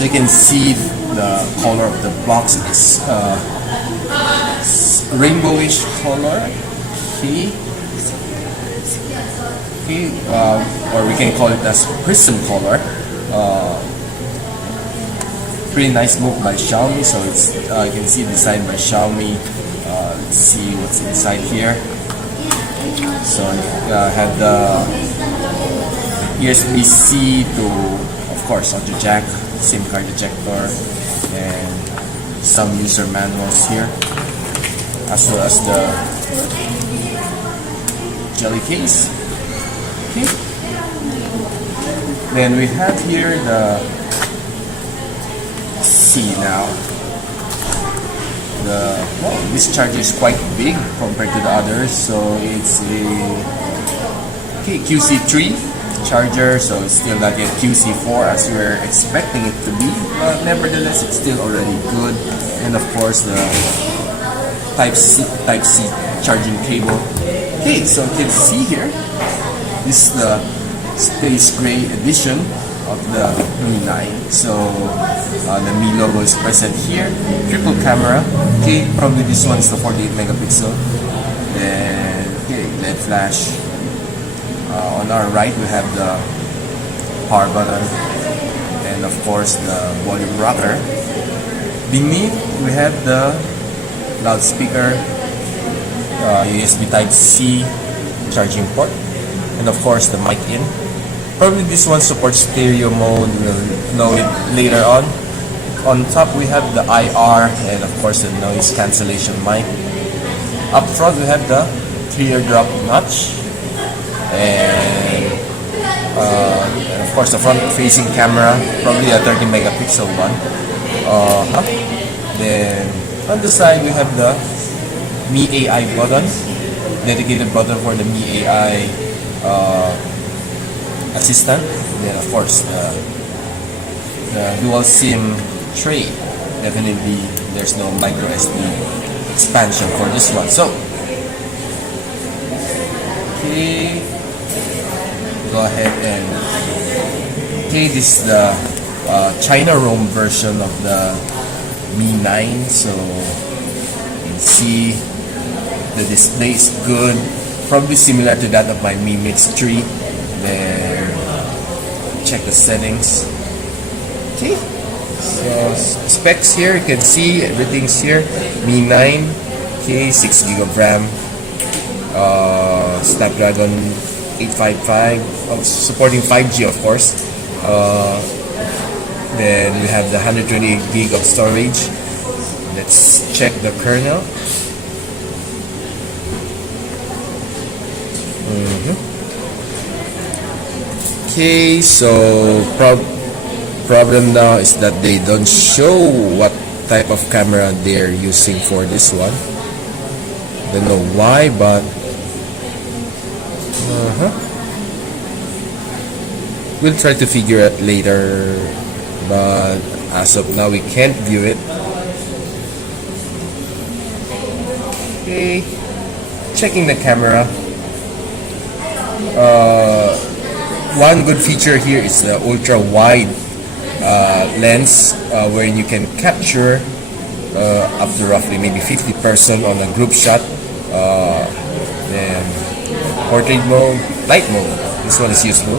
So you can see the color of the box is rainbowish color. Or we can call it as prism color. Pretty nice move by Xiaomi. So it's you can see designed by Xiaomi. Let's see what's inside here. So had the USB-C to, of course, audio jack, SIM card ejector, and some user manuals here, as well as the jelly case. Okay. Then we have here the now. This charger is quite big compared to the others, so it's a QC3 charger, so it's still not yet QC4 as we were expecting it to be, but nevertheless it's still already good. And of course the Type-C charging cable. Okay, so you can see here, this is the space gray edition of the Mi 9. So the Mi logo is present here. Triple camera. Okay, probably this one is the 48 megapixel. Then LED flash. On our right we have the power button, and of course the volume rocker. Beneath we have the loudspeaker, USB Type-C charging port, and of course the mic in. Probably this one supports stereo mode, we'll know it later on. On top we have the IR and of course the noise cancellation mic. Up front we have the teardrop notch, and of course the front facing camera, probably a 30 megapixel one. Then on the side we have the Mi AI button, dedicated button for the Mi AI assistant. Then of course the dual SIM tray. Definitely there's no micro SD expansion for this one. So go ahead and this is the China ROM version of the Mi 9. So you can see the display is good, probably similar to that of my Mi Mix 3. Then check the settings. Okay, so specs here, you can see everything's here. Mi 9, 6 GB of RAM, Snapdragon 855, supporting 5G of course. Then we have the 128 GB of storage. Let's check the kernel. Okay, so problem now is that they don't show what type of camera they're using for this one. Don't know why, but we'll try to figure it later, but as of now we can't view it. Okay, checking the camera. One good feature here is the ultra wide lens, where you can capture up to roughly maybe 50 person on a group shot. Then portrait mode, night mode, this one is useful,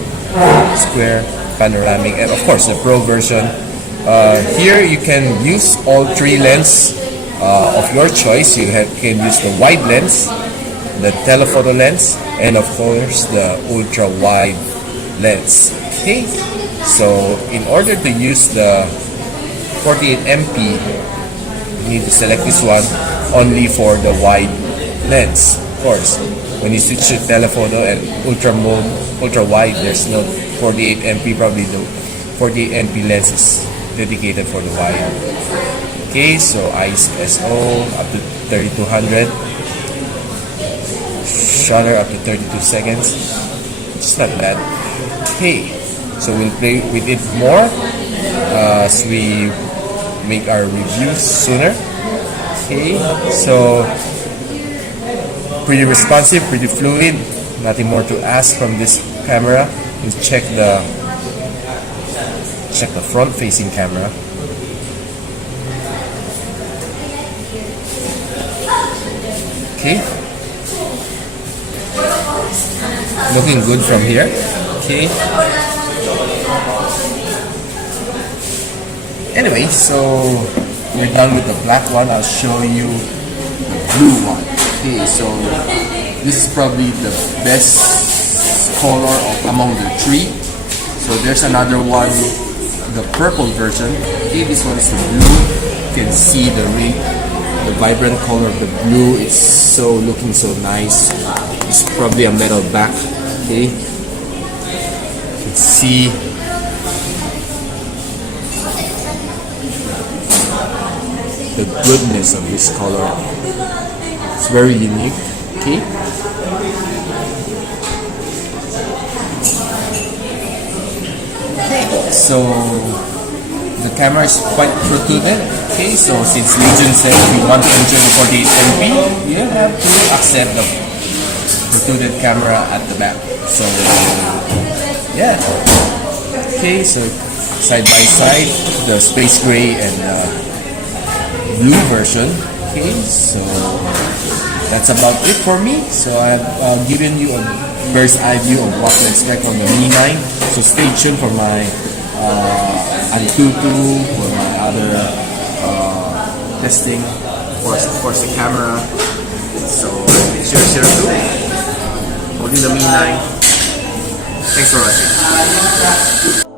square, panoramic, and of course the pro version. Here you can use all three lenses of your choice. You can use the wide lens, the telephoto lens, and of course the ultra wide lens. Okay, so in order to use the 48MP, you need to select this one only for the wide lens. Of course, when you switch to telephoto and ultra wide, there's no 48MP. Probably the 48MP lens is dedicated for the wide. Okay, so ISO up to 3200, shutter up to 32 seconds. It's not bad. Okay, so we'll play with it more as we make our reviews sooner. Okay, so pretty responsive, pretty fluid, nothing more to ask from this camera. We'll check the check the front-facing camera. Okay. Looking good from here. Okay. Anyway, so we're done with the black one. I'll show you the blue one. Okay, so this is probably the best color among the three. So there's another one, the purple version. Okay, this one is the blue. You can see the vibrant color of the blue. It's so looking so nice. It's probably a metal back. Okay, you can see the goodness of this color. It's very unique. Okay. So the camera is quite protruded. Okay, so since Legion said you want 148 MP, you have to accept the protruded camera at the back. So yeah. Okay, so side by side, the space gray and blue version. Okay, so that's about it for me. So I've given you a bird's eye view of what to expect on the Mi 9. So stay tuned for my Antutu, for my other testing, of course the camera. So 002, holding the Mi 9. Thanks for watching.